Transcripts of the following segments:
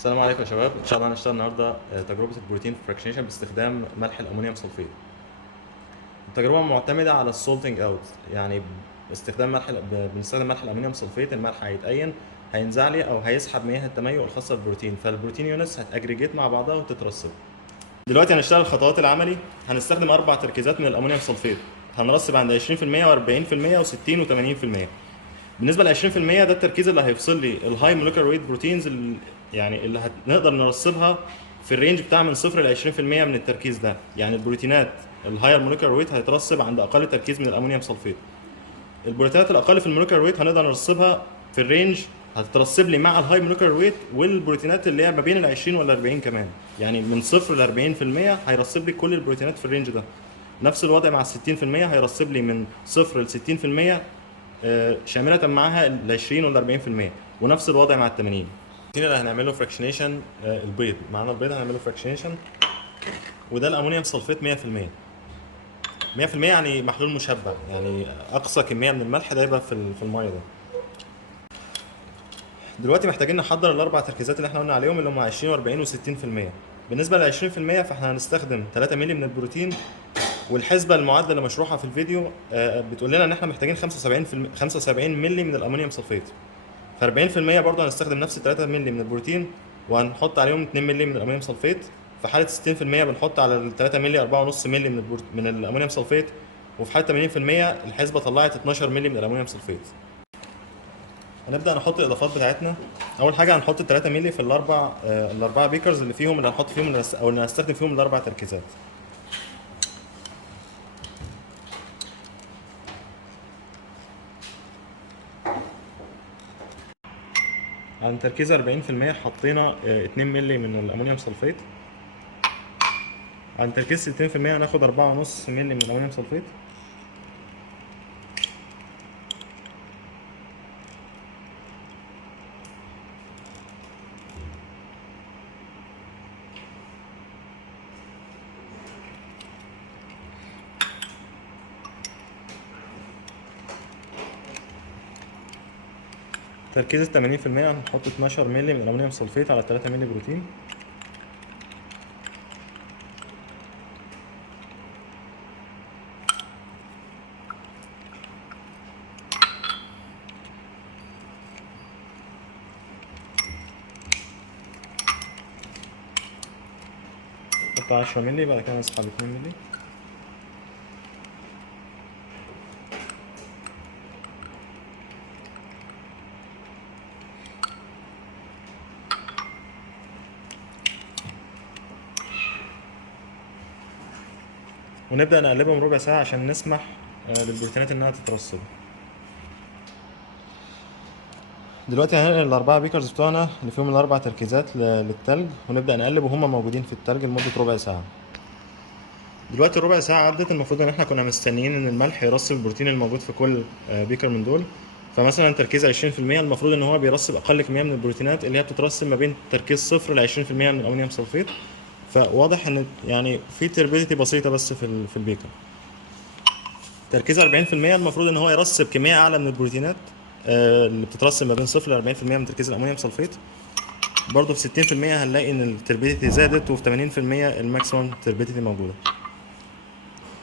السلام عليكم يا شباب، ان شاء الله هنشتغل النهارده تجربه البروتين فراكشنيشن باستخدام ملح الامونيوم سلفيت. التجربه معتمده على السولتنج اوت، يعني بنستخدم ملح الامونيوم سلفيت. الملح هيتأين، هينزع لي او هيسحب مياه التميؤ الخاصه بالبروتين، فالبروتين يونتس هتاجريجيت مع بعضها وتترسب. دلوقتي هنشتغل الخطوات العملي. هنستخدم 4 تركيزات من الامونيوم سلفيت، هنرسب عند 20% و40% و60 و80%. بالنسبه ل 20% ده التركيز اللي هيفصل لي الهاي مولكيولر ويت بروتينز، يعني اللي هنقدر نرسبها في الرينج بتاع من 0 ل 20% من التركيز ده. يعني البروتينات الهاير مولكيولر ويت هيترسب عند اقل تركيز من الامونيوم سلفيت. البروتينات الاقل في المولكيولر ويت هنقدر نرسبها في الرينج، هتترسب لي مع الهاي مولكيولر ويت والبروتينات اللي هي ما بين ال 20 وال 40 كمان. يعني من 0 ل 40% هيرسب لي كل البروتينات في الرينج ده. نفس الوضع مع ال 60%، هيرسب لي من 0 ل 60%، شامله معاها ال 20 ولا 40%. ونفس الوضع مع ال 80. البروتين اللي هنعمله فراكشنيشن البيض، معانا البيض هنعمله فراكشنيشن، وده الامونيوم سلفيت 100%. 100% يعني محلول مشبع، يعني اقصى كميه من الملح ده يبقى في الميه ده. دلوقتي محتاجين نحضر الاربع تركيزات اللي احنا قلنا عليهم، اللي هم 20 و40 و60%. بالنسبه ل 20% فاحنا هنستخدم 3 مللي من البروتين، والحسبه المعادله اللي مشروحه في الفيديو بتقول لنا ان احنا محتاجين 75 مللي من الامونيوم سلفيت. ف 40% برضه هنستخدم نفس 3 مللي من البروتين، وهنحط عليهم 2 مللي من الامونيوم سلفيت. في حاله 60% بنحط على ال 3 مللي 4.5 مللي من الامونيوم سلفيت. وفي حاله 80% الحسبه طلعت 12 مللي من الامونيوم سلفيت. هنبدا نحط الاضافات بتاعتنا. اول حاجه هنحط 3 مللي في الاربعه بيكرز اللي فيهم، اللي هنحط فيهم او اللي هنستخدم فيهم الاربع تركيزات. عن تركيز 40% حطينا 2 مللي من الامونيوم سلفيت. عن تركيز 60% هناخد 4.5 مللي من الامونيوم سلفيت. تركيز 80% هنحط 12 مللي من الامونيوم سلفيت على 3 مللي بروتين. نحط 10 مللي، بعد كده نسحب 2 مللي. ونبدأ نقلبهم ربع ساعة عشان نسمح للبروتينات انها تترسب. دلوقتي هننقل الاربعة بيكرز بتوعنا اللي فيهم الاربع تركيزات للتلج، ونبدأ نقلب وهم موجودين في التلج لمدة ربع ساعة. دلوقتي الربع ساعة عدت، المفروض ان احنا كنا مستنيين ان الملح يرسب البروتين الموجود في كل بيكر من دول. فمثلا تركيز 20% المفروض ان هو بيرسب اقل كمية من البروتينات، اللي هي بتترسب ما بين تركيز 0 ل 20% من الامونيوم سلفيت. فواضح ان يعني في تربيديتي بسيطة بس في البيكر. تركيز 40% المفروض ان هو يرسب كمية اعلى من البروتينات، اللي بتترسب ما بين 0 ل 40% من تركيز الامونيوم سلفيت. برضه في 60% هنلاقي ان التربيديتي زادت، وفي 80% الماكسيمم تربيديتي موجودة.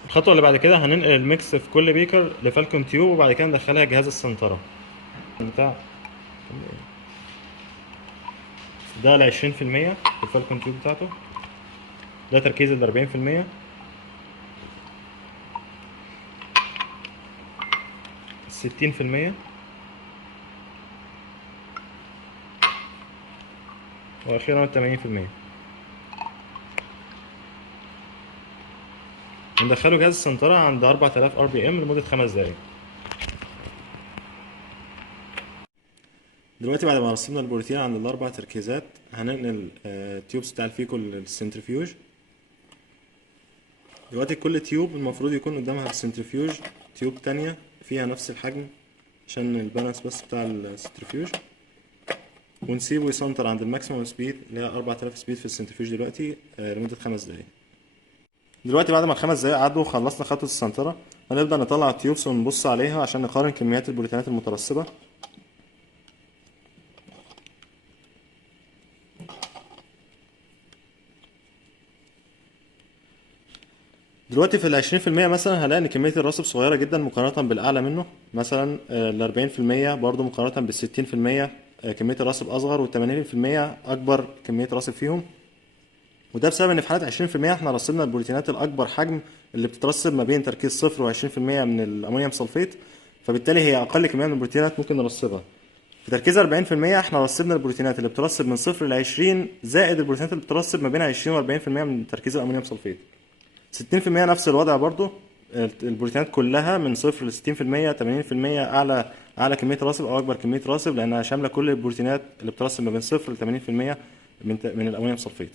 الخطوة اللي بعد كده هننقل الميكس في كل بيكر لفالكوم تيوب، وبعد كده ندخلها جهاز السنترة بتاع ده ل 20% في الفالكوم تيوب بتاعته. ده تركيز ال 40%. 60%. واخيرا 80%. ندخله جهاز السنترة عند 4000 ار بي ام لمدة 5 دقايق. دلوقتي بعد ما رسمنا البروتين عند الاربع تركيزات، هننقل التيوبس بتاع الفيكو للسنترفيوج. دلوقتي كل تيوب المفروض يكون قدامها في السنترفيوج تيوب تانية فيها نفس الحجم، عشان البالانس بس بتاع السنترفيوج. ونسيبه يسنتر عند الماكسيموم سبيد اللي هي 4000 سبيد في السنترفيوج دلوقتي لمدة 5 دقايق. دلوقتي بعد ما ال5 دقايق عدوا وخلصنا خطوة السنترة، هنبدأ نطلع التيوبس ونبص عليها عشان نقارن كميات البروتينات المترسبة. دلوقتي في ال 20% مثلا هلاقي ان كميه الراسب صغيره جدا مقارنه بالاعلى منه. مثلا ال 40% برضه مقارنه بال 60%، كميه الراسب اصغر، وال 80% اكبر كميه راسب فيهم. وده بسبب ان في حاله 20% احنا رصبنا البروتينات الاكبر حجم اللي بتترسب ما بين تركيز 0 و20% من الامونيوم سلفيت، فبالتالي هي اقل كميه من البروتينات ممكن نرسبها. في تركيز 40% احنا رصبنا البروتينات اللي بترسب من 0 ل 20 زائد البروتينات اللي بترسب ما بين 20 و 40% من تركيز الامونيوم سلفيت. 60% نفس الوضع برضو، البروتينات كلها من 0 ل 60%. 80% اعلى كميه راسب او اكبر كميه راسب، لانها شامله كل البروتينات اللي بترسب ما بين 0 ل 80% من الامونيوم سلفيت.